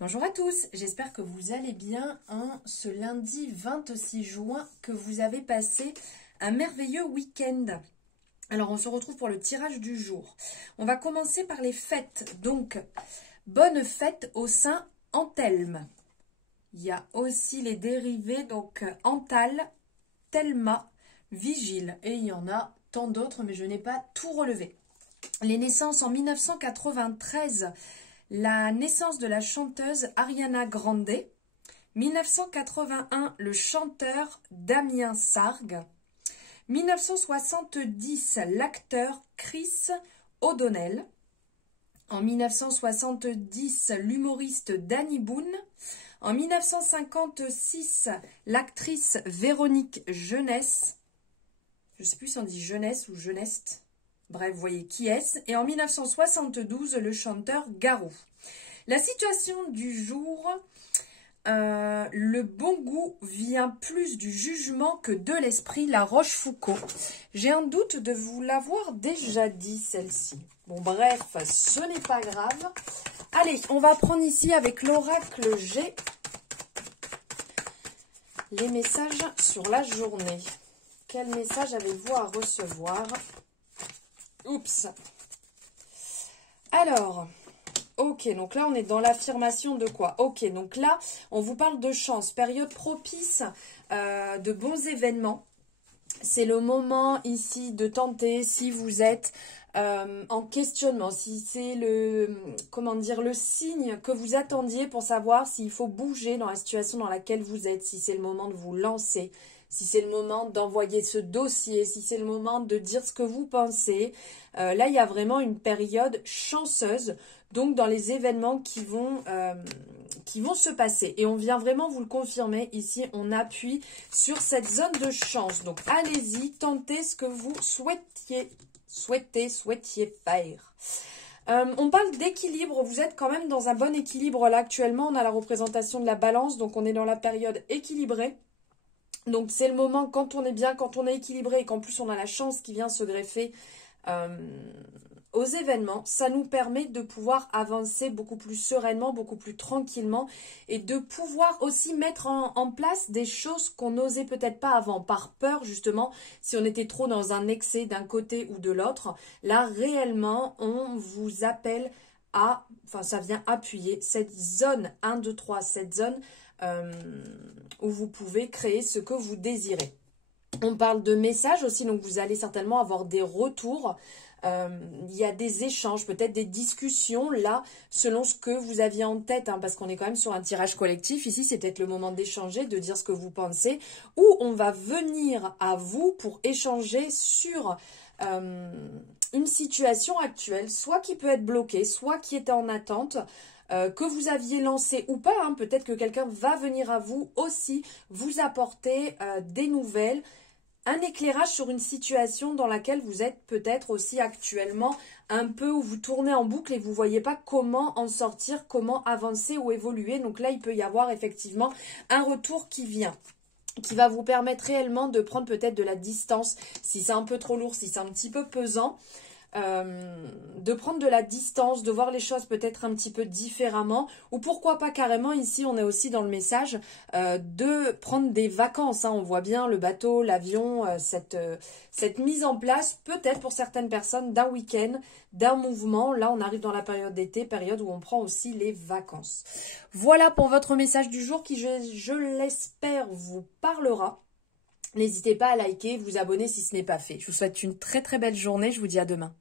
Bonjour à tous, j'espère que vous allez bien ce lundi 26 juin, que vous avez passé un merveilleux week-end. Alors on se retrouve pour le tirage du jour. On va commencer par les fêtes, donc bonne fête au Saint Anthelme. Il y a aussi les dérivés, donc Antal, Thelma, Vigile, et il y en a tant d'autres, mais je n'ai pas tout relevé. Les naissances en 1993, la naissance de la chanteuse Ariana Grande. 1981, le chanteur Damien Sargue. 1970, l'acteur Chris O'Donnell. En 1970, l'humoriste Danny Boone. En 1956, l'actrice Véronique Jeunesse. Je ne sais plus si on dit Jeunesse ou Jeuneste. Bref, vous voyez qui est-ce. Et en 1972, le chanteur Garou. La situation du jour, le bon goût vient plus du jugement que de l'esprit, La Rochefoucauld. J'ai un doute de vous l'avoir déjà dit, celle-ci. Bon, bref, ce n'est pas grave. Allez, on va prendre ici avec l'oracle G les messages sur la journée. Quel message avez-vous à recevoir ? Oups. Alors, ok, donc là, on est dans l'affirmation de quoi? Ok, donc là, on vous parle de chance, période propice, de bons événements. C'est le moment ici de tenter, si vous êtes en questionnement, si c'est le signe que vous attendiez pour savoir s'il faut bouger dans la situation dans laquelle vous êtes, si c'est le moment de vous lancer, si c'est le moment d'envoyer ce dossier, si c'est le moment de dire ce que vous pensez. Là, il y a vraiment une période chanceuse, donc dans les événements qui vont se passer. Et on vient vraiment vous le confirmer. Ici, on appuie sur cette zone de chance. Donc, allez-y, tentez ce que vous souhaitiez faire. On parle d'équilibre. Vous êtes quand même dans un bon équilibre là actuellement. On a la représentation de la balance, donc on est dans la période équilibrée. Donc c'est le moment quand on est bien, quand on est équilibré et qu'en plus on a la chance qui vient se greffer aux événements. Ça nous permet de pouvoir avancer beaucoup plus sereinement, beaucoup plus tranquillement et de pouvoir aussi mettre en place des choses qu'on n'osait peut-être pas avant par peur justement si on était trop dans un excès d'un côté ou de l'autre. Là réellement on vous appelle à, ça vient appuyer cette zone 1, 2, 3, cette zone où vous pouvez créer ce que vous désirez. On parle de messages aussi, donc vous allez certainement avoir des retours. Il y a des échanges, peut-être des discussions là, selon ce que vous aviez en tête, parce qu'on est quand même sur un tirage collectif. Ici, c'est peut-être le moment d'échanger, de dire ce que vous pensez, ou on va venir à vous pour échanger sur une situation actuelle, soit qui peut être bloquée, soit qui était en attente, que vous aviez lancé ou pas, peut-être que quelqu'un va venir à vous aussi vous apporter des nouvelles, un éclairage sur une situation dans laquelle vous êtes peut-être aussi actuellement un peu où vous tournez en boucle et vous ne voyez pas comment en sortir, comment avancer ou évoluer. Donc là, il peut y avoir effectivement un retour qui vient, qui va vous permettre réellement de prendre peut-être de la distance, si c'est un peu trop lourd, si c'est un petit peu pesant. De prendre de la distance, de voir les choses peut-être un petit peu différemment, ou pourquoi pas carrément, ici on est aussi dans le message de prendre des vacances, on voit bien le bateau, l'avion, cette mise en place peut-être pour certaines personnes d'un week-end, d'un mouvement. Là on arrive dans la période d'été, période où on prend aussi les vacances. Voilà pour votre message du jour qui je l'espère vous parlera. N'hésitez pas à liker, vous abonner si ce n'est pas fait. Je vous souhaite une très très belle journée, je vous dis à demain.